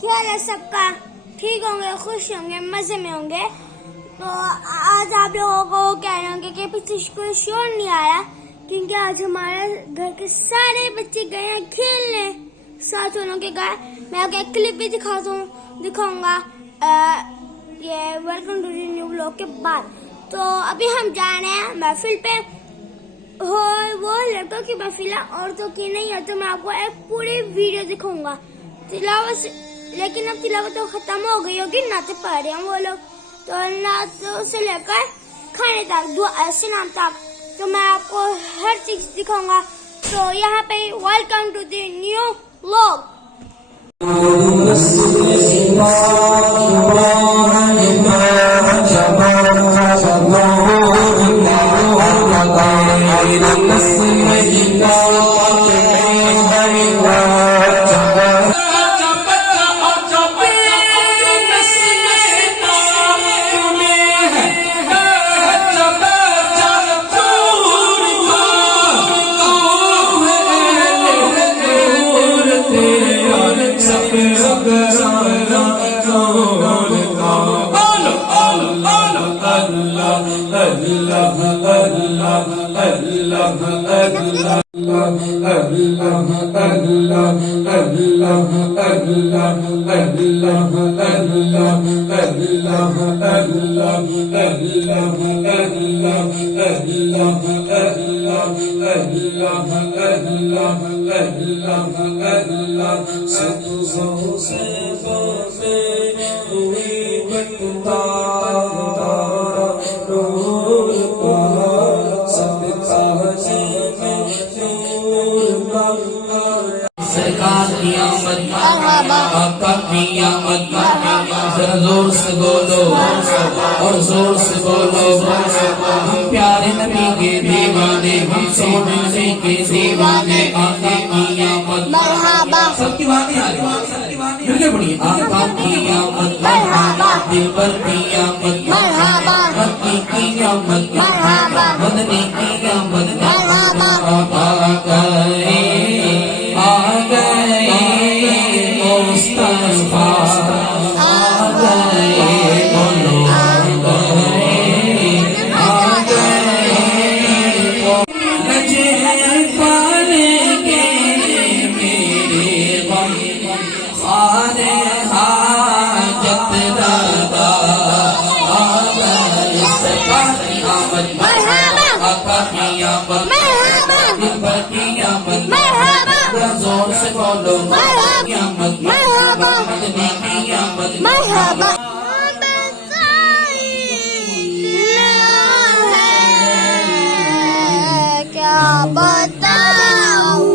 क्या हाल है सबका? ठीक होंगे, खुश होंगे, मजे में होंगे। तो आज आप लोगों को कह रहे होंगे कि पीछे कोई शोर नहीं आया क्योंकि आज हमारे घर के सारे बच्चे गए हैं खेलने, साथ वालों के गए। मैं आपको एक क्लिप भी दिखाऊंगा ये welcome to the new vlog के बाद। तो अभी हम जा रहे हैं महफिल पे, वो लड़कों की महफिल है, औरतों की नहीं है। तो मैं आपको एक पूरी वीडियो दिखाऊंगा तिलावत, लेकिन अब तिलावत तो खत्म हो गई होगी, नाते पढ़ रहे हैं वो लोग। तो नातों से लेकर खाने तक, दुआ से नाम तक, तो मैं आपको हर चीज दिखाऊंगा। तो यहाँ पे welcome to the new vlog. सरकार की आमद आपका की आमद, जरा जोर से बोलो और जोर से बोलो। हम प्यारे नबी के दीवाने, हम सोने नबी के दीवाने, आका की आमद मरहबा। सबकी बातें आ रही, फिर क्या पढ़िए। आका की आमद मरहबा, दिल पर की आमद मरहबा, मक्की की आमद मरहबा, मदनी की आमद मरहबा। जोर से बोलो मरहबा मरहबा मरहबा। क्या बताऊं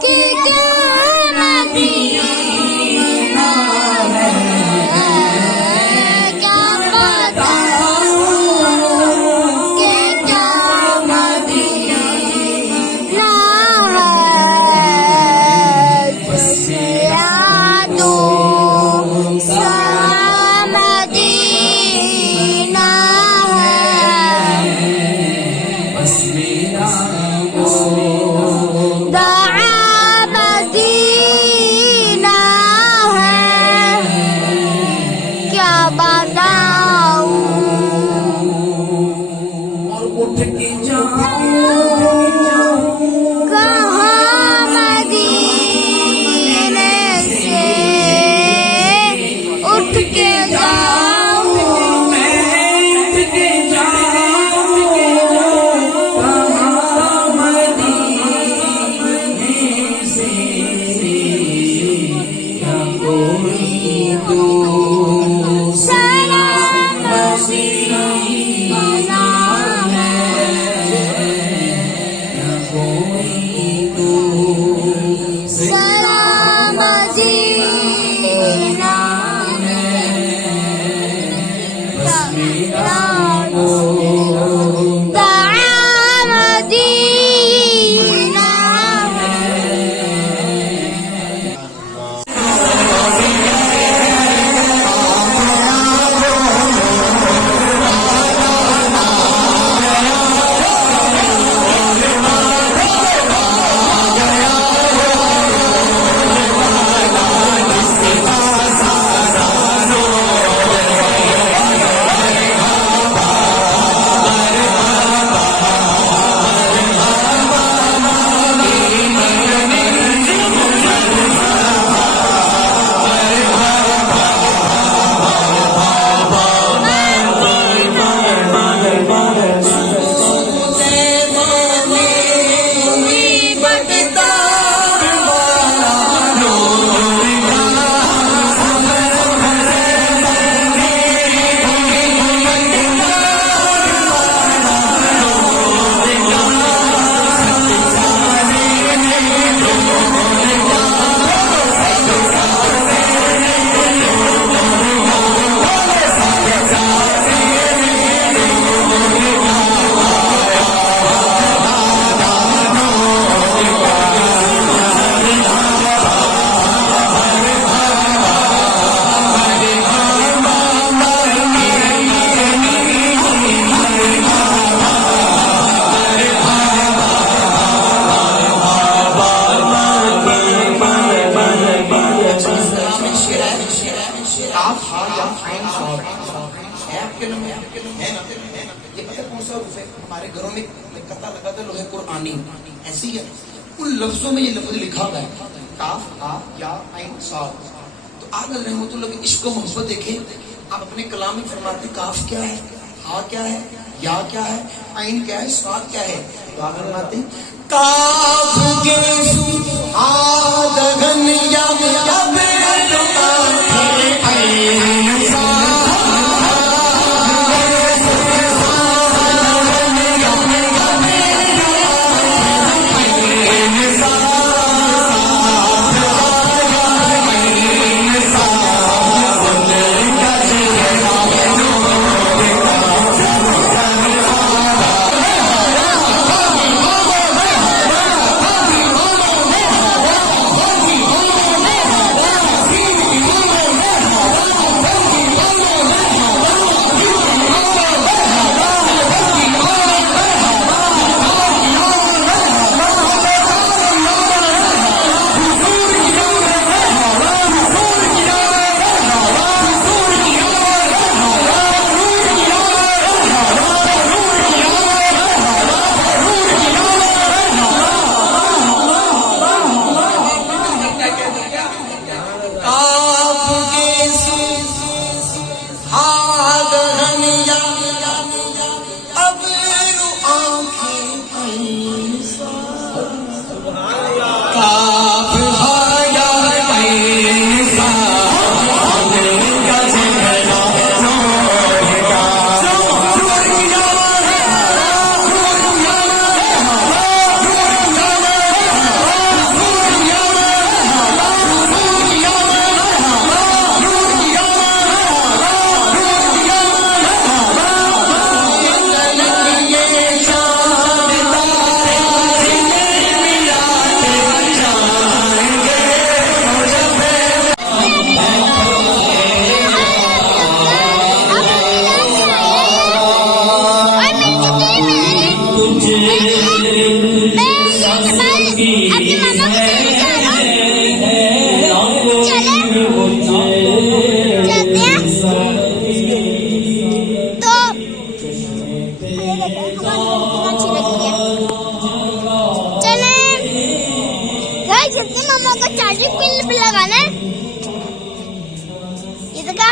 कि क्या मदीना है, क्या बताऊं कि क्या मदीना है। बस यादों सा मदीना है, बस मेरा दआ मदीना है, क्या बताऊं। और उठ के जाऊं कहाँ मदीने से, उठ के जाऊं मैं, उठ के जाऊं कहाँ मदीने से, क्या कोई दूसरा मदीना है। कहते हैं लोहे कुरानी, ऐसी है उन लफ्जों में ये लफ्ज लिखा हुआ है, काफ हा या आइन साद। तो आग रहमतुल्लाह की इश्क व मोहब्बत देखें आप अपने कलाम में फरमाते काफ क्या है, हा क्या है, या क्या है, आइन क्या है, साद क्या है। तो आप फरमाते काफ के आदगन या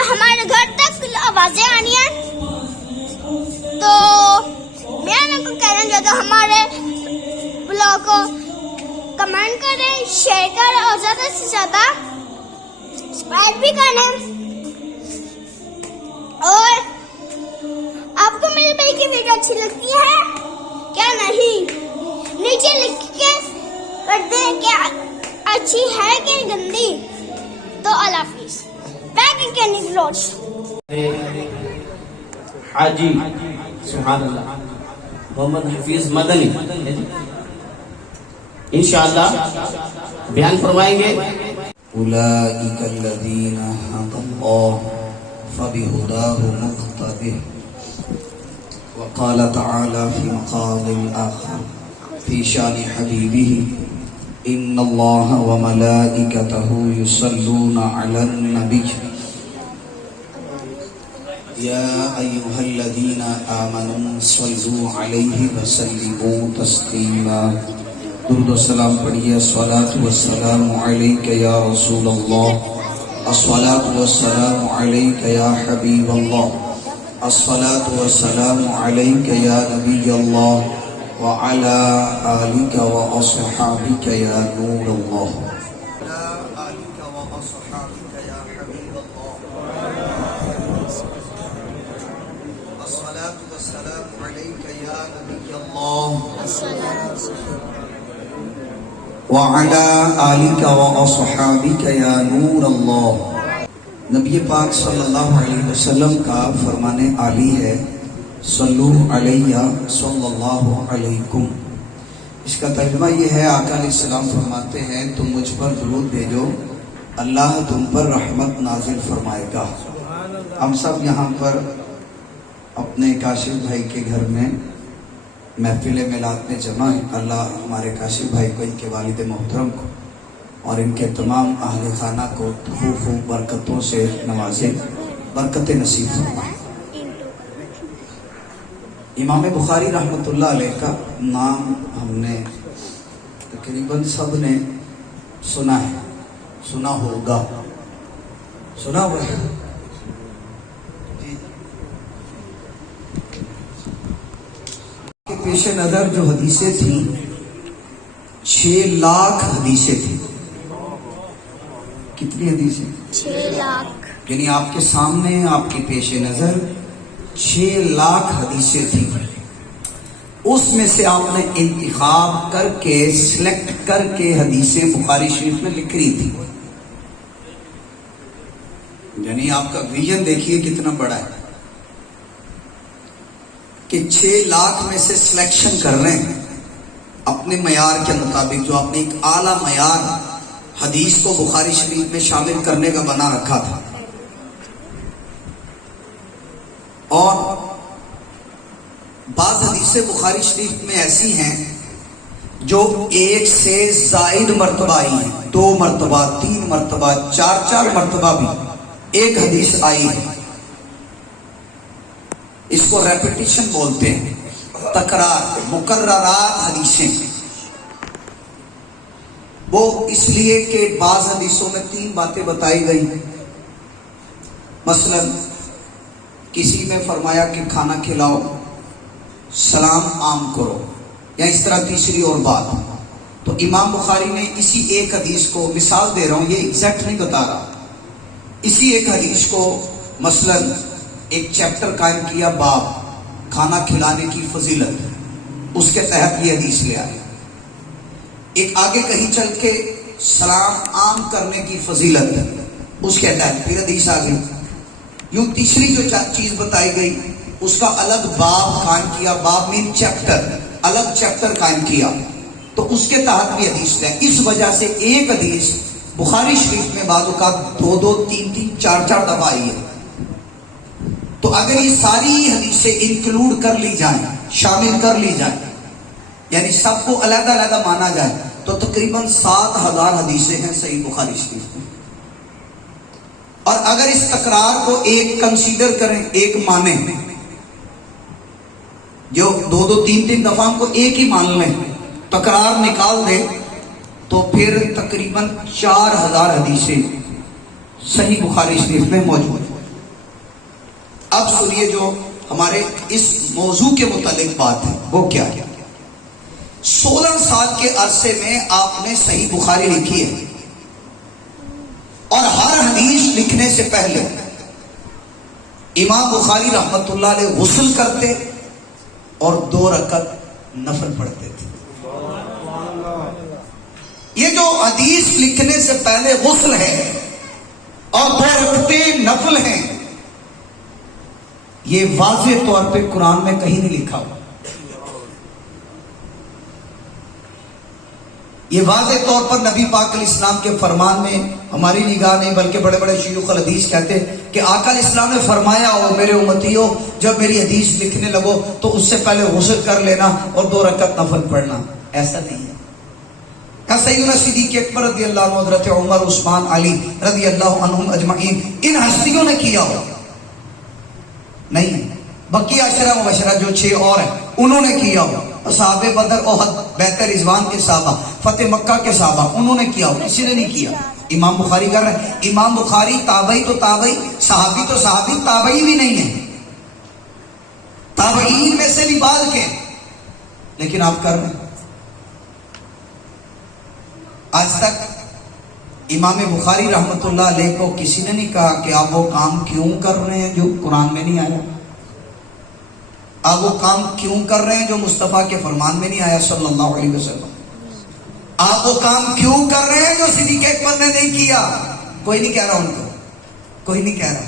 हमारे घर तक आवाजें आनी है। तो मैं आपको कहना चाहता हूँ हमारे ब्लॉग को कमेंट करें, शेयर करें और ज्यादा से ज्यादा सब्सक्राइब भी करें। और आपको मेरे भाई की वीडियो अच्छी लगती है क्या नहीं, नीचे लिख के कर दें क्या अच्छी है कि गंदी। तो अल्लाह हाफिज। बैक इन कैनिंग लॉज हाजी सुभान अल्लाह मोहम्मद हफीज मदनी इंशाअल्लाह बयान फरमाएंगे। उलाइका अल्लज़ीना हदल्लाह फबिहुदाहु मुक़्तदिह व क़ाल तआला फ़ी मक़ामिल आख़र फ़ी शानि हबीबिही इन्नल्लाह व मलाइकतहु युसल्लूना अलन नबिय्य या अय्युहल्लज़ीना आमनू सल्लू अलैहि व सल्लिमू तस्लीमा। दुरूद व सलाम पढ़िए। अस्सलातु वस्सलामु अलैका या रसूलल्लाह, अस्सलातु वस्सलामु अलैका या हबीबल्लाह, अस्सलातु वस्सलामु अलैका या नबियल्लाह व अला आलिका व अस्हाबिका या नूरल्लाह। वअला आलिका व अस्हाबिका या नूर अल्लाह। नबी पाक सल्लल्लाहु अलैहि वसल्लम का फरमाने आली है सल्लू अलैया सल्लल्लाहु अलैकुम। इसका तर्जुमा ये है, आका अलैहिस्सलाम फरमाते हैं तुम मुझ पर दुरूद भेजो, अल्लाह तुम पर रहमत नाजिल फरमाएगा। हम सब यहाँ पर अपने काशिफ भाई के घर में महफिल मिलाद में जमा है। अल्लाह हमारे काशिफ भाई को, इनके वालिद मोहतरम को और इनके तमाम अहले खाना को खूब खूब बरकतों से नवाजे, बरकत नसीब फरमाए। امام بخاری رحمۃ اللہ علیہ کا نام ہم نے تقریباً سب نے سنا ہے، سنا ہوگا، سنا ہوا ہے جی۔ کے پیش نظر جو حدیثیں تھیں 6 لاکھ حدیثیں تھیں۔ کتنی حدیثیں؟ 6 لاکھ۔ یعنی آپ کے سامنے، آپ کے پیش نظر 6 لاکھ حدیثیں تھیں۔ اس میں سے آپ نے انتخاب کر کے، سلیکٹ کر کے حدیثیں بخاری شریف میں لکھ رہی تھی۔ یعنی آپ کا ویژن دیکھیے کتنا بڑا ہے کہ 6 لاکھ میں سے سلیکشن کر رہے ہیں اپنے معیار کے مطابق، جو آپ نے ایک اعلیٰ معیار حدیث کو بخاری شریف میں شامل کرنے کا بنا رکھا تھا۔ اور بعض حدیثیں بخاری شریف میں ایسی ہیں جو 1 سے زائد مرتبہ آئی ہیں، 2 مرتبہ، 3 مرتبہ، 4 مرتبہ بھی ایک حدیث آئی ہے۔ اس کو ریپیٹیشن بولتے ہیں، تکرار، مکررات حدیثیں۔ وہ اس لیے کہ بعض حدیثوں میں 3 باتیں بتائی گئی، مثلا کسی میں فرمایا کہ کھانا کھلاؤ، سلام عام کرو، یا اس طرح تیسری اور بات۔ تو امام بخاری نے اسی ایک حدیث کو، مثال دے رہا ہوں، یہ ایگزیکٹ نہیں بتا رہا، اسی ایک حدیث کو مثلا ایک چیپٹر قائم کیا، باب کھانا کھلانے کی فضیلت، اس کے تحت یہ حدیث لے آئے۔ ایک آگے کہیں چل کے سلام عام کرنے کی فضیلت، اس کے تحت پھر حدیث آ گئی۔ یوں تیسری جو چیز بتائی گئی اس کا الگ باب قائم کیا، باب میں چیپٹر، الگ چیپٹر قائم کیا، تو اس کے تحت بھی حدیث ہے۔ اس وجہ سے ایک حدیث بخاری شریف میں بعض اوقات 2 3 4 دفعہ آئی ہے۔ تو اگر یہ ساری حدیثیں انکلوڈ کر لی جائیں، شامل کر لی جائیں، یعنی سب کو علیحدہ علیحدہ مانا جائے، تو تقریباً 7000 حدیثیں ہیں صحیح بخاری شریف میں۔ اور اگر اس تکرار کو ایک کنسیڈر کریں، ایک مانیں، جو 2 3 دفعہ کو ایک ہی مان لیں، تکرار نکال دیں، تو پھر تقریباً 4000 حدیثیں صحیح بخاری شریف میں موجود ہیں۔ اب سنیے جو ہمارے اس موضوع کے متعلق بات ہے، وہ کیا ہے؟ 16 سال کے عرصے میں آپ نے صحیح بخاری لکھی ہے، اور ہر حدیث لکھنے سے پہلے امام بخاری رحمت اللہ علیہ غسل کرتے اور 2 رکعت نفل پڑھتے تھے۔ یہ جو حدیث لکھنے سے پہلے غسل ہے اور 2 رکعتیں نفل ہیں، یہ واضح طور پہ قرآن میں کہیں نہیں لکھا ہوا۔ یہ واضح طور پر نبی پاک علیہ السلام کے فرمان میں ہماری نگاہ نہیں، بلکہ بڑے بڑے شیوخ الحدیث کہتے کہ آقا علیہ السلام نے فرمایا ہو، میرے امتیوں جب میری حدیث لکھنے لگو تو اس سے پہلے غسل کر لینا اور 2 رکعت نفل پڑھنا۔ ایسا نہیں ہے۔ سیدنا صدیق اکبر رضی اللہ عنہ، حضرت عمر، عثمان، علی رضی اللہ عنہم اجمعین، ان ہستیوں نے کیا ہو نہیں، بقیہ 10 مبشرہ جو 6 اور ہیں انہوں نے کیا ہو، صحاب بدر، احد، بیعت رضوان کے صحابہ، فتح مکہ کے صحابہ، انہوں نے کیا ہو، کسی نے نہیں کیا۔ امام بخاری کر رہے ہیں۔ امام بخاری تابعی تو تابعی، صحابی تو صحابی، تابعی بھی نہیں ہے، تابعین میں سے بھی بعض کے، لیکن آپ کر رہے ہیں۔ آج تک امام بخاری رحمت اللہ علیہ کو کسی نے نہیں کہا کہ آپ وہ کام کیوں کر رہے ہیں جو قرآن میں نہیں آیا، آپ وہ کام کیوں کر رہے ہیں جو مصطفیٰ کے فرمان میں نہیں آیا صلی اللہ علیہ وسلم، آپ وہ کام کیوں کر رہے ہیں جو صدیق اکبر نے نہیں کیا۔ کوئی نہیں کہہ رہا ان کو، کوئی نہیں کہہ رہا۔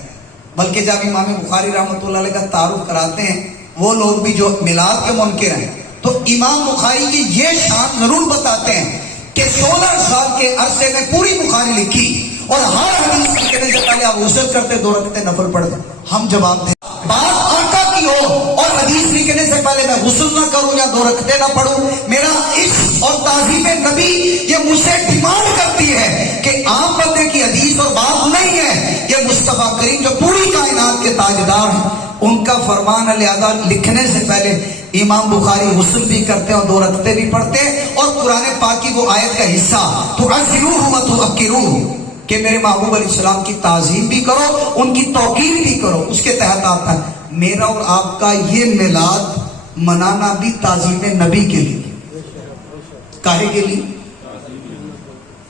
بلکہ جب امام بخاری رحمت اللہ علیہ کا تعارف کراتے ہیں وہ لوگ بھی جو میلاد کے منکر ہیں، تو امام بخاری کی یہ شان ضرور بتاتے ہیں کہ 16 سال کے عرصے میں پوری بخاری لکھی، اور ہر حدیث لکھنے سے پہلے آپ غسل کرتے 2 رکعتیں نفل پڑھتے۔ ہم جواب دیں، بات آقا کی ہو اور حدیث لکھنے سے پہلے میں غسل نہ کروں یا 2 رکعتیں نہ پڑھوں، میرا عشق اور تعظیم نبی یہ مجھ سے ڈیمانڈ کرتی ہے کہ عام بندے کی حدیث اور بات نہیں ہے، یہ مستقبل मुस्तफ़ा करीम जो पूरी कायनात के ताजदार हैं, उनका फरमान है, लिहाजा लिखने से पहले इमाम बुखारी गुस्ल भी करते हैं और 2 रकअतें भी पढ़ते हैं, और कुरान पाक की वो आयत का हिस्सा तो अज़िरूहु व तुअक्किरूहु कि मेरे महबूब अलैहिस्सलाम की ताज़ीम भी करो, उनकी तौकीर भी करो। उसके तहत आता है मेरा और आपका ये मिलाद मनाना भी ताज़ीम नबी के लिए। काहे के लिए?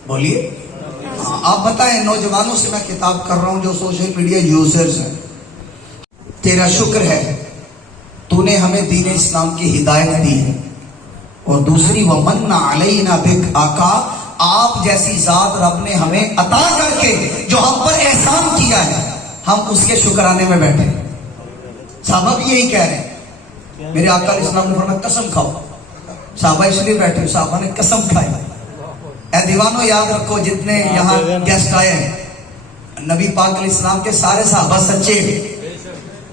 बोलिए। हाँ, आप बताएं। नौजवानों से मैं खिताब कर रहा हूं जो सोशल मीडिया यूजर्स हैं, तेरा शुक्र है तूने हमें दीन इस्लाम की हिदायत दी है, और दूसरी वमन्ना अलैना बिक, आका आप जैसी जात रब ने हमें अता करके जो हम पर एहसान किया है, हम उसके शुक्राने में बैठे। साहबा भी यही कह रहे हैं, मेरे आका इस्लाम ने फरमाया कसम खाओ। साहबा इसलिए बैठे, साहबा ने कसम खाई। ऐ दीवानों याद रखो, जितने यहाँ गेस्ट आए हैं, नबी पाक अलैहिस्सलाम के सारे साहबा सच्चे,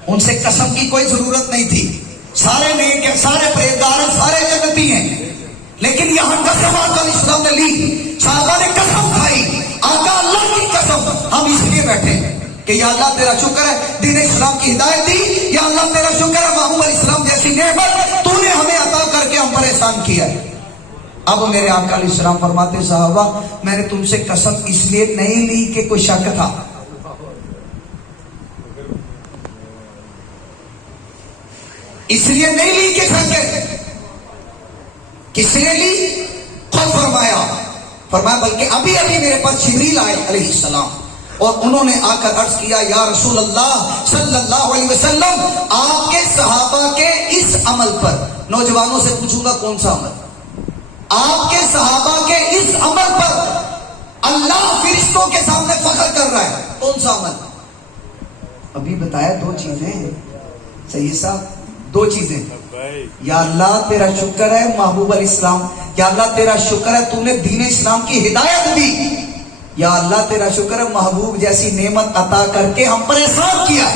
उनसे कसम की कोई जरूरत नहीं थी। सारे नेक हैं, सारे परहेजगार हैं, सारे जन्नती हैं, लेकिन यहाँ कसम आका अलैहिस्सलाम ने ली, साहबा ने कसम खाई, आका अल्लाह की कसम। हम इसलिए बैठे कि या अल्लाह तेरा शुक्र है दीन इस्लाम की हिदायत दी, या अल्लाह तेरा शुक्र है महबूब अलैहिस्सलाम जैसी नेमत तूने हमें अता करके हम पर एहसान किया है। अब मेरे आका अलैहिस्सलाम फरमाते, साहबा मैंने तुमसे कसम इसलिए नहीं ली कि कोई शक था, इसलिए नहीं ली कि शक है, किसने ली? खुद फरमाया बल्कि अभी अभी मेरे पास जिब्रील आए अलैहिस्सलाम, और उन्होंने आकर अर्ज किया, या रसूल अल्लाह सल्लल्लाहु अलैहि वसल्लम, आपके सहाबा के इस अमल पर, नौजवानों से पूछूंगा कौन सा अमल, आपके सहाबा के इस अमल पर अल्लाह फरिश्तों के सामने फख्र कर रहा है, कौन सा अमल? अभी बताया 2 चीजें सही साहब, 2 चीजें। या अल्लाह तेरा शुक्र है महबूब अलैहिस्सलाम, या अल्लाह तेरा शुक्र है तूने दीन इस्लाम की हिदायत दी, या अल्लाह तेरा शुक्र है महबूब जैसी नेमत अता करके हम पर एहसान किया।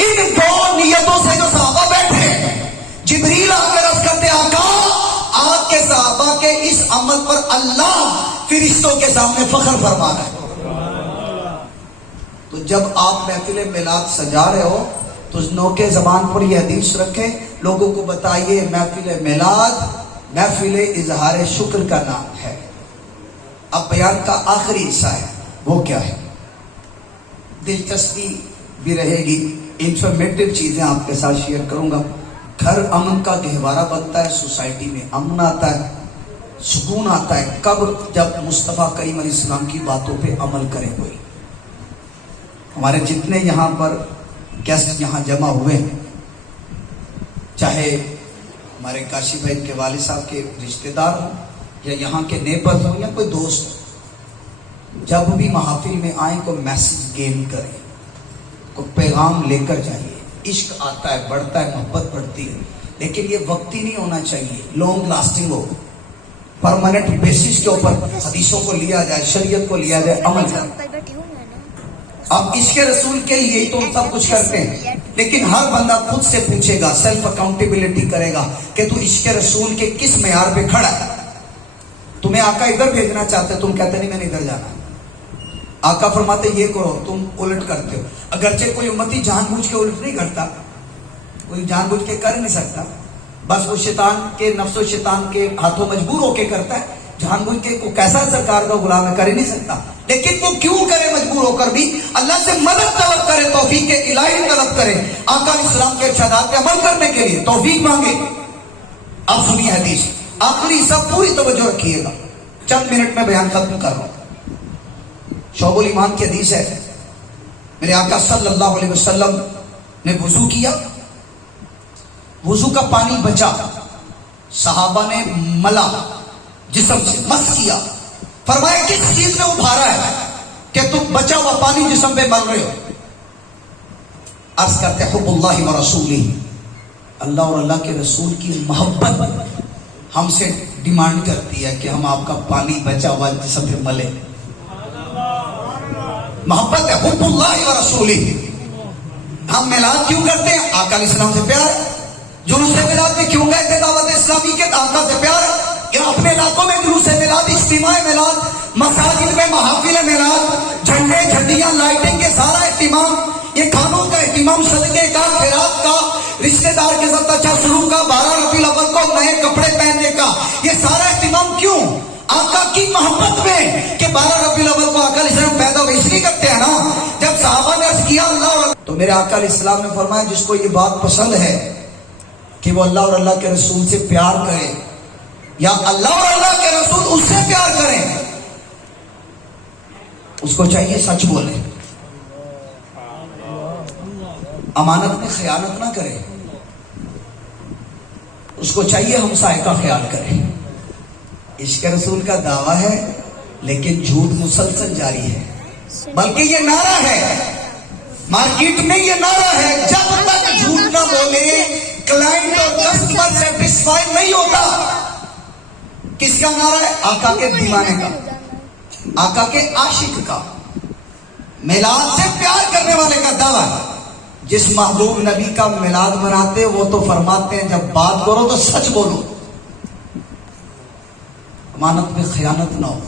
इन 2 नियतों से जो सहाबा बैठे, जिब्रील आकर अर्ज करते, आका आपके सहाबा के इस अमल पर अल्लाह फरिश्तों के सामने फख्र फरमा रहा है। तो जब आप महफिल मिलाद सजा रहे हो तो नौके जबान पर यह हदीस रखें, लोगों को बताइए महफिल मिलाद महफिल इजहार शुक्र का नाम है। अब बयान का आखिरी हिस्सा है, वो क्या है? दिलचस्पी भी रहेगी, इंफॉर्मेटिव चीजें आपके साथ शेयर करूंगा। घर अमन का गहवारा बनता है, सोसाइटी में अमन आता है, सुकून आता है कब? जब मुस्तफ़ा करीम अलैहिस्सलाम की बातों पे अमल करे कोई। हमारे जितने यहाँ पर गेस्ट यहाँ जमा हुए हैं, चाहे हमारे काशी भाई के वालिद साहब के रिश्तेदार हों, या यहाँ के नेबर हों, या कोई दोस्त, जब भी महफिल में आए को मैसेज गेन करें, को पैगाम लेकर जाइए। इश्क आता है, बढ़ता है, मोहब्बत बढ़ती है, लेकिन ये वक्ती नहीं होना चाहिए, लॉन्ग लास्टिंग हो, परमानेंट बेसिस के ऊपर हदीसों को लिया जाए, शरीयत को लिया जाए, अमल जाए। अब इसके रसूल के लिए तो हम सब कुछ करते हैं, लेकिन हर बंदा खुद से पूछेगा, सेल्फ अकाउंटेबिलिटी करेगा कि तू इसके रसूल के किस मेयार पे खड़ा है। तुम्हें आका इधर भेजना चाहते, तुम कहते नहीं मैंने इधर जाना, आका फरमाते ये करो, तुम उलट करते हो। अगरचे कोई उम्मती जानबूझ के उलट नहीं करता, कोई जानबूझ के कर नहीं सकता, बस वो शैतान के नफ्सो शैतान के हाथों मजबूर होके करता है। जानबूझ के को कैसा सरकार का गुलाम है, कर ही नहीं सकता, लेकिन वो क्यों करे मजबूर होकर भी? अल्लाह से मदद तलब करे, तौफीक इलाही तलब करे, आका इस्लाम के इरशादात पे अमल करने के लिए तौफीक मांगे। अब सुनिए हदीस, आखिरी सब पूरी तवज्जो रखिएगा, चंद मिनट में बयान खत्म कर रहा हूं। शोबुल ईमान की हदीस है, मेरे आका सल्लल्लाहु अलैहि वसल्लम ने वुजू किया, वुजू का पानी बचा, सहाबा ने मला, जिस्म से मस किया, फरमाया किस चीज ने उभारा है कि तुम बचा हुआ पानी जिस्म पे मल रहे हो? अर्ज करते हुब्बुल्लाहि व रसूलिही, अल्लाह और अल्लाह के रसूल की मोहब्बत हमसे डिमांड करती है कि हम आपका पानी बचा हुआ जिस्म पे मले। मोहब्बत है हुब्बुल्लाहि व रसूलिही। हम मिलाद क्यों करते हैं? आका अलैहिस्सलाम से प्यार। जुलूस मिलाद में क्यों गए थे दावत इस्लामी के? आका से प्यार। या अपने इलाकों में जुलूस मिलाद میلاد, اجتماع میلاد, مساجد میں محافل میلاد, جھنڈے جھنڈیاں لائٹنگ کے سارا اہتمام, یہ کھانوں کا اہتمام, صدقے کا, خیرات کا, رشتہ دار کے ساتھ اچھا سلوک کا, 12 ربیع الاول کو نئے کپڑے پہننے کا, یہ سارا اہتمام کیوں؟ آقا کی محبت میں کہ 12 ربیع الاول کو آقا علیہ السلام پیدا ہوئے, اس لیے کرتے ہیں نا. جب صحابہ نے عرض کیا اللہ اور تو میرے آقا علیہ السلام نے فرمایا جس کو یہ بات پسند ہے کہ وہ اللہ اور اللہ کے رسول سے پیار کرے یا اللہ اور اللہ کے رسول اس سے پیار کریں, اس کو چاہیے سچ بولے, امانت میں خیانت نہ کرے, اس کو چاہیے ہمسائے کا خیال کرے. عشق رسول کا دعویٰ ہے لیکن جھوٹ مسلسل جاری ہے, بلکہ یہ نعرہ ہے مارکیٹ میں, یہ نعرہ ہے جب تک جھوٹ نہ بولے کلائنٹ اور کسٹمر سیٹسفائی نہیں ہوتا. کس کا نعرہ ہے؟ آقا کے دیوانے کا, آقا کے عاشق کا, میلاد سے پیار کرنے والے کا دعویٰ. جس محبوب نبی کا میلاد مناتے وہ تو فرماتے ہیں جب بات کرو تو سچ بولو, امانت میں خیانت نہ ہو,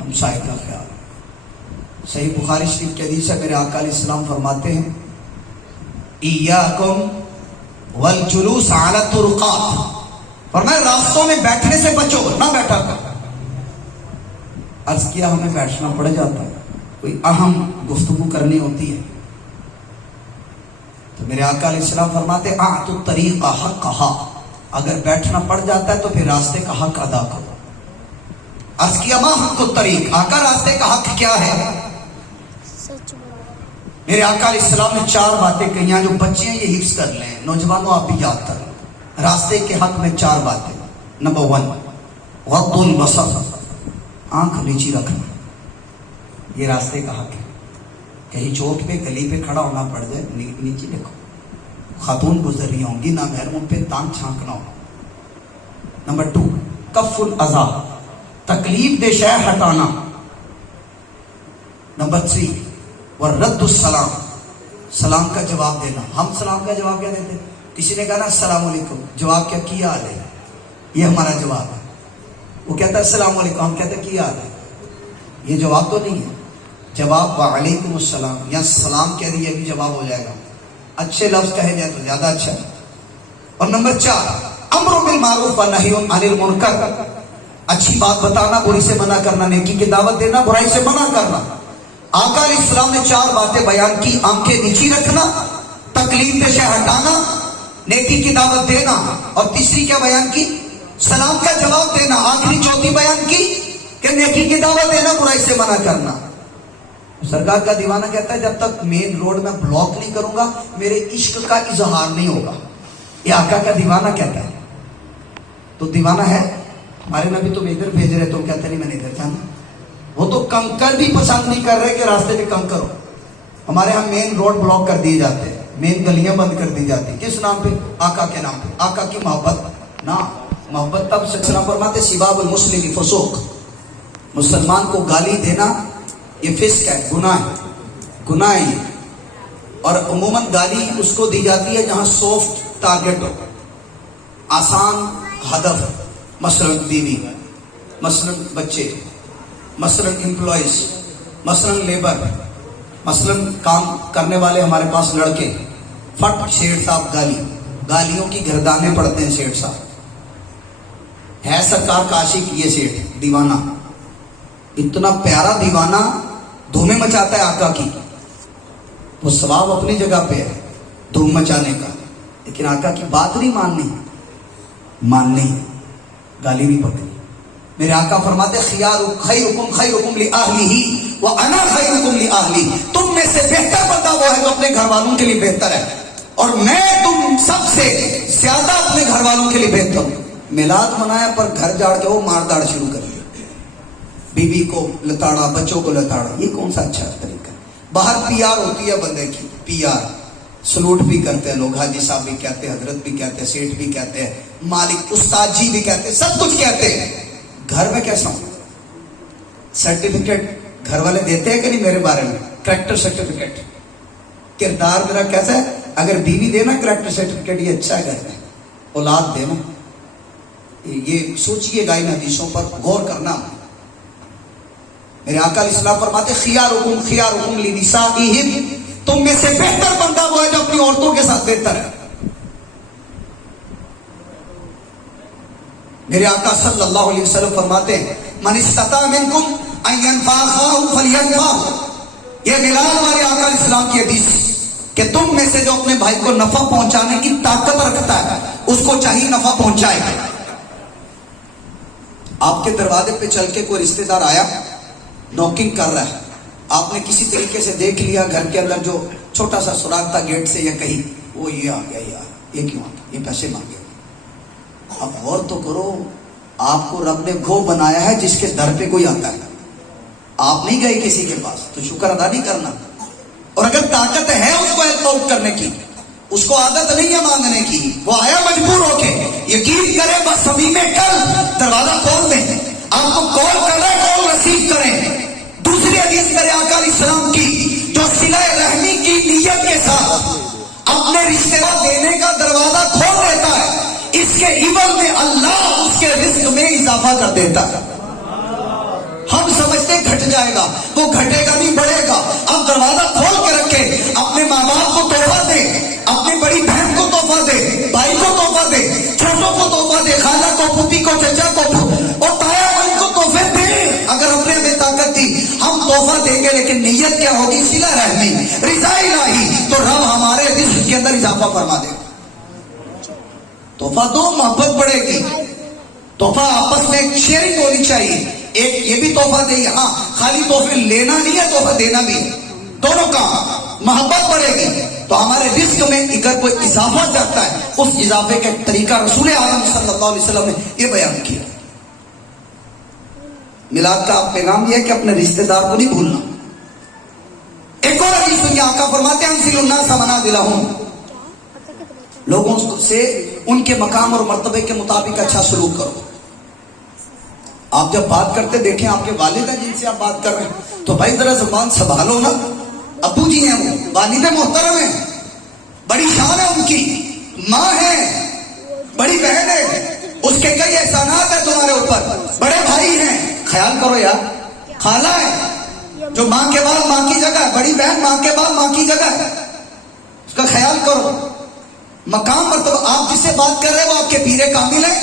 ہمسائے کا خیال. صحیح بخاری شریف کی حدیث ہے, میرے آقا علیہ السلام فرماتے ہیں ایاکم والجلوس علی الطرقات, فرمایا راستوں میں بیٹھنے سے بچو, نہ بیٹھا کر. عرض کیا ہمیں بیٹھنا پڑ جاتا ہے, کوئی اہم گفتگو کرنی ہوتی ہے تو میرے آقا علیہ السلام فرماتے اعطوا الطریق حقھا, اگر بیٹھنا پڑ جاتا ہے تو پھر راستے کا حق ادا کرو. عرض کیا ما حق الطریق, آقا راستے کا حق کیا ہے؟ میرے آقا علیہ السلام نے 4 باتیں کہی ہیں, جو بچے ہیں یہ حفظ کر لیں, نوجوانوں آپ بھی یاد کر لیں. راستے کے حق میں 4 باتیں. نمبر 1 غض البصر, آنکھ نیچی رکھنا, یہ راستے کا حق ہے. کہیں چوک پہ گلی پہ کھڑا ہونا پڑ جائے نیچے دیکھو, خاتون گزر رہی ہوں گی نہ محرم پہ تان چھانکنا ہو. نمبر 2 کف الاذی, تکلیف دہ شے ہٹانا. نمبر 3 ورد السلام, سلام کا جواب دینا. ہم سلام کا جواب کیا دیتے ہیں؟ کسی نے کہا نا السلام علیکم, جواب کیا حال ہے, یہ ہمارا جواب ہے. وہ کہتا ہے السلام علیکم, ہم کہتے ہیں کیا حال ہے. یہ جواب تو نہیں ہے. جواب وعلیکم السلام یا سلام کہہ دیا بھی جواب ہو جائے گا, اچھے لفظ کہے جائے تو زیادہ اچھا ہے. اور نمبر 4 امر بالمعروف ونہی عن المنکر, اچھی بات بتانا, بری سے منع کرنا, نیکی کی دعوت دینا, برائی سے منع کرنا. آقا علیہ السلام نے 4 باتیں بیان کی, آنکھیں نیچی رکھنا, تکلیف دہ شے ہٹانا, نیکی کی دعوت دینا, اور تیسری کیا بیان کی؟ سلام کا جواب دینا. آخری چوتھی بیان کی کہ نیکی کی دعوت دینا, برائی سے منع کرنا. سرکار کا دیوانہ کہتا ہے جب تک مین روڈ میں بلاک نہیں کروں گا میرے عشق کا اظہار نہیں ہوگا. یہ آقا کا دیوانہ کہتا ہے. تو دیوانہ ہے ہمارے نبی تم ادھر بھیج رہے, تم کہتے نہیں میں نے ادھر جانا. وہ تو کنکر بھی پسند نہیں کر رہے کہ راستے میں کنکر ہو. ہمارے ہاں مین روڈ بلاک کر دیے جاتے ہیں, مین گلیاں بند کر دی جاتی. کس نام پہ؟ آقا کے نام پہ. آقا کی محبت نہ, محبت تب سے فرماتے سباب المسلم فسوق, مسلمان کو گالی دینا یہ فسق ہے, گناہ ہے, گناہ ہے یہ. اور عموماً گالی اس کو دی جاتی ہے جہاں سافٹ ٹارگٹ ہو, آسان ہدف, مثلا بیوی, مثلا بچے, مثلا امپلائیز, مثلا لیبر, مثلا کام کرنے والے ہمارے پاس لڑکے. فٹ شیخ صاحب گالی, گالیوں کی گردانے پڑتے ہیں. شیخ صاحب ہے سرکار کا عاشق, یہ سیٹھ دیوانہ, اتنا پیارا دیوانہ, دھومیں مچاتا ہے آقا کی. وہ ثواب اپنی جگہ پہ ہے دھوم مچانے کا, لیکن آقا کی بات نہیں ماننی, گالی بھی پکڑی. میرے آقا فرماتے خیرکم خیرکم لأہلہ وانا خیرکم لأہلی, تم میں سے بہتر بندہ وہ ہے جو اپنے گھر والوں کے لیے بہتر ہے, اور میں تم سب سے زیادہ اپنے گھر والوں کے لیے بہتر ہوں. میلاد منایا پر گھر جاڑ کے وہ مار داڑ شروع کر لیا, بیوی کو لتاڑا, بچوں کو لتاڑا. یہ کون سا اچھا طریقہ؟ باہر پی آر ہوتی ہے بندے کی, پی آر, سلوٹ بھی کرتے ہیں لوگ, حاجی صاحب بھی کہتے ہیں, حضرت بھی کہتے ہیں, سیٹھ بھی کہتے ہیں, مالک استاد جی بھی کہتے ہیں, سب کچھ کہتے ہیں. گھر میں کیسا ہوں؟ سرٹیفکیٹ گھر والے دیتے ہیں کہ نہیں میرے بارے میں؟ کریکٹر سرٹیفکیٹ, کردار میرا کیسا ہے؟ اگر بیوی دینا کریکٹر سرٹیفکیٹ یہ اچھا ہے گھر میں, اولاد دینا. ये सोचिएगा, इन हदीसों पर गौर करना। मेरे आका इस्लाम फरमाते खियारुकुम लिनिसाइहिम, तुम में से बेहतर बंदा वो है जो अपनी औरतों के साथ बेहतर है। मेरे आका सल्लल्लाहु अलैहि वसल्लम फरमाते हैं मन इस्तता मिनकुम अन यनफाहु फलयनफाहु, ये बिलाल वाले आका इस्लाम की हदीस कि तुम में से जो अपने भाई को नफा पहुंचाने की ताकत रखता है उसको चाहिए नफा पहुंचाए। आपके दरवाजे पे चल के कोई रिश्तेदार आया, नॉकिंग कर रहा है, आपने किसी तरीके से देख लिया घर के अंदर जो छोटा सा सुराग था गेट से या कहीं, वो ये आ गया यार, ये क्यों आ गया, ये पैसे मांगे। अब गौर तो करो, आपको रब ने वो बनाया है जिसके दर पे कोई आता है, आप नहीं गए किसी के पास, तो शुक्र अदा नहीं करना। और अगर ताकत है उसको हेल्प आउट करने की, उसको आदत नहीं है मांगने की, वो आया मजबूर होके, यकीन करें बस सभी में कल दरवाजा खोल दें, आपको कॉल कर रहे कॉल रिसीव करें। दूसरी हदीस मेरे आका इस्लाम की जो सिला रहमी की नियत के साथ अपने रिश्तेदार देने का दरवाजा खोल देता है, इसके इवल में अल्लाह उसके रिस्क में इजाफा कर देता है। हम समझते घट जाएगा, वो घटेगा नहीं बढ़ेगा। अब दरवाजा खोल के रखे, अपने माँ बाप को तोहफा दे, अपनी बड़ी बहन को तोहफा दे, भाई को तोहफा दे, छोटों को तोहफा दे, खाला को, पुती को, चचा को और ताया भाई को तोहफे दे। अगर अपने में ताकत थी हम तोहफा देंगे, लेकिन नीयत क्या होगी, सिला रहमी, रिज़ा इलाही, तो रब हमारे रिज़्क़ के अंदर इजाफा फरमा देगा। तोहफा दो, मोहब्बत बढ़ेगी। तोहफा आपस में शेयरिंग होनी चाहिए, एक ये भी तोहफा दे, हाँ खाली तोहफे लेना नहीं है, तोहफा देना भी है, दोनों काम, मोहब्बत बढ़ेगी तो हमारे रिस्क में अगर कोई इजाफा करता है, उस इजाफे का तरीका रसूल आज़म सल्लल्लाहु अलैहि वसल्लम ने ये बयान किया। मिलाद का पैगाम यह है कि अपने रिश्तेदार को नहीं भूलना। एक और हदीस सुनिए, आका फरमाते हैं अंसिलुन्नास मनाज़िलहुम, लोगों से उनके मकाम और मर्तबे के मुताबिक अच्छा सलूक करो। आप जब बात करते देखें आपके वालिद हैं जिनसे आप बात कर रहे हैं, तो भाई जरा जुबान संभालो ना। अबू जी हैं, वो वालिद मोहतरम है, बड़ी शान है उनकी, माँ है, बड़ी बहन है, उसके कई एहसानात है तुम्हारे ऊपर, बड़े भाई हैं, ख्याल करो यार। खाला है जो माँ के बाद माँ की जगह है, बड़ी बहन माँ के बाद माँ की जगह है, उसका ख्याल करो। मकाम पर तो आप जिससे बात कर रहे हैं वो आपके पीरे कामिल है,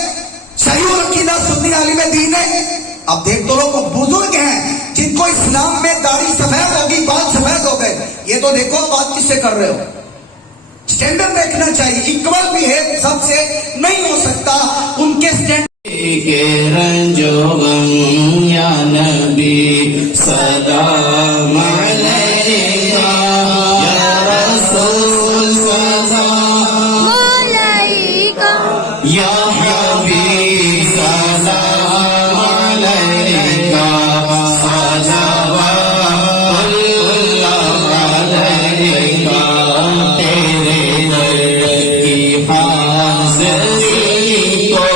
सही अकीदा सुन्नी आलिम दीन है। अब देख तो लोग बुजुर्ग हैं जिनको इस्लाम में दाढ़ी सफेद होगी, बाल सफेद हो गए, ये तो देखो बात किससे कर रहे हो। स्टैंडर्ड देखना चाहिए, इक्वल भी है, सबसे नहीं हो सकता, उनके स्टैंडर्ड के रंजो गम या नबी सलाम अलैका या रसूल सलाम अलैका या हबीब सलाम अलैका सलावतुल्लाह अलैका। तेरे दर की हाज़िरी को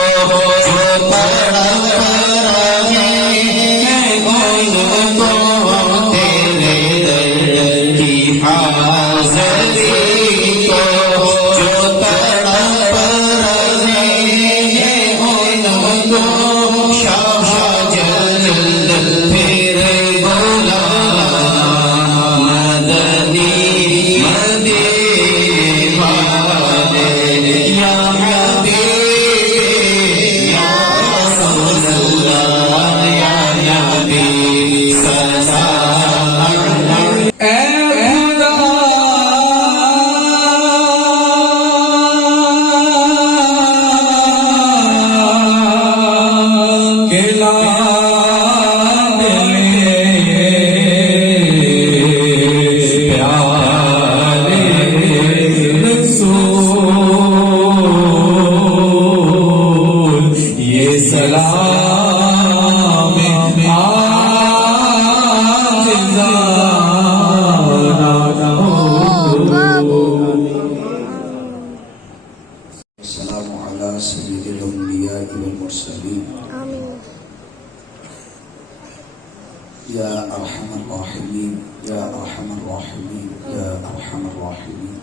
या अरहमर राहिमीन या अरहमर राहिमीन या अरहमर राहिमीन।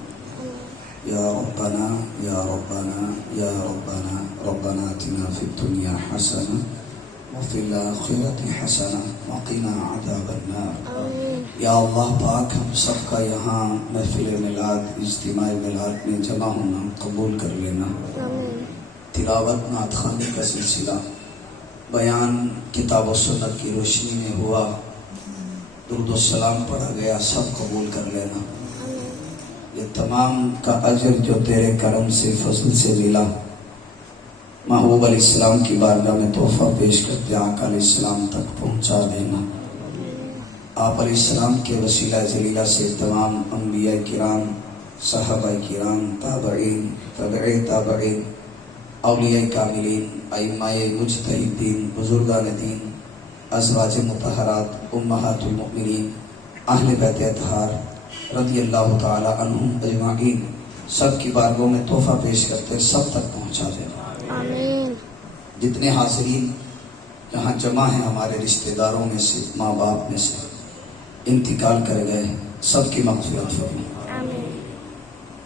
या रब्बना या रब्बना या रब्बना रब्बना आतिना फिद दुनिया हसना व फिल आखिरति हसना व क़िना अज़ाबन्नार। या अल्लाह पाक हम सबका यहाँ महफिल मिलाद इज्तिमाई मिलाद में जमा होना कबूल कर लेना। तिलावत नात ख़वानी का सिलसिला बयान किताब व सुन्नत की रोशनी में हुआ, दुरूद व सलाम पढ़ा गया, सब कबूल कर लेना। ये तमाम का अजर जो तेरे करम से फजल से मिला, महबूब अलैहिस्सलाम की बारगाह में तोहफा पेश करते आका अलैहिस्सलाम तक पहुंचा देना। आप अलैहिस्सलाम के वसीला जलीला से तमाम अंबिया किराम, सहाबा किराम, ताबईन, तबई ताबईन, औलिया कामिलीन, अइम्माए मुज्तहिदीन, बुजुर्गान दीन, अज़वाज मुतहरात, उम्महातुल मुमिनीन, अहले बैत अतहार रज़ियल्लाहु ताला अन्हुम अजमाइन, सब की बारगाह में तोहफा पेश करते सब तक पहुंचा देना। आमीन। जितने हाज़रीन यहाँ जमा हैं हमारे रिश्तेदारों में से, माँ बाप में से इंतकाल कर गए, सबकी मग़फ़िरत फरमा। आमीन।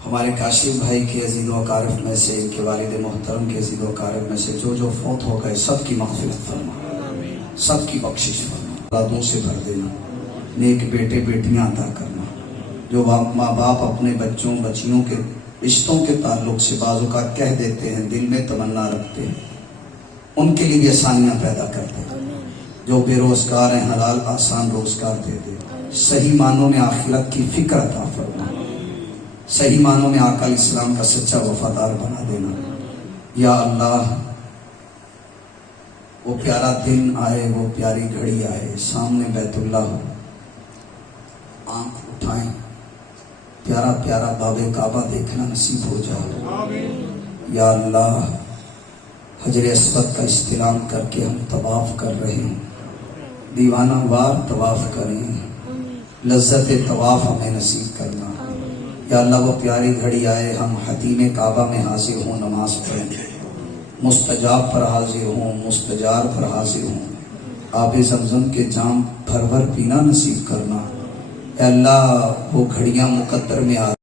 हमारे काशिफ भाई के अज़ीज़ व अक़ारिब में से, इनके वालिद मोहतरम के अज़ीज़ व अक़ारिब में से जो जो फौत हो गए, सबकी मग़फ़िरत फरमा, सबकी बख्शिश फरमा, औलादों से भर देना, नेक बेटे बेटियां अता करना। जो माँ बाप अपने बच्चों बच्चियों के रिश्तों के ताल्लुक से बाज़ कह देते हैं, दिल में तमन्ना रखते हैं, उनके लिए भी आसानियाँ पैदा करते हैं। जो बेरोज़गार हैं हलाल आसान रोज़गार दे दे, सही मानों में आखिरत की फिक्र अता फरमा, सही मानों में आका इस्लाम का सच्चा वफादार बना देना। या अल्लाह वो प्यारा दिन आए, वो प्यारी घड़ी आए, सामने बैतुल्लाह हो, आंख उठाएं, प्यारा प्यारा बाबे काबा देखना नसीब हो जाए। या अल्लाह हजर अस्वद का इस्तिलाम करके हम तवाफ कर रहे हैं, दीवाना वार तवाफ करें, लज्जत तवाफ हमें नसीब करना। या अल्लाह वो प्यारी घड़ी आए, हम हतीम काबा में हाजिर हों, नमाज पढ़ें, मुस्तजाब पर हाजिर हों, मुस्तजार पर हाजिर हों, आब ज़मज़म के जाम भर भर पीना नसीब करना। या अल्लाह वो घड़ियाँ मुकद्दर में आ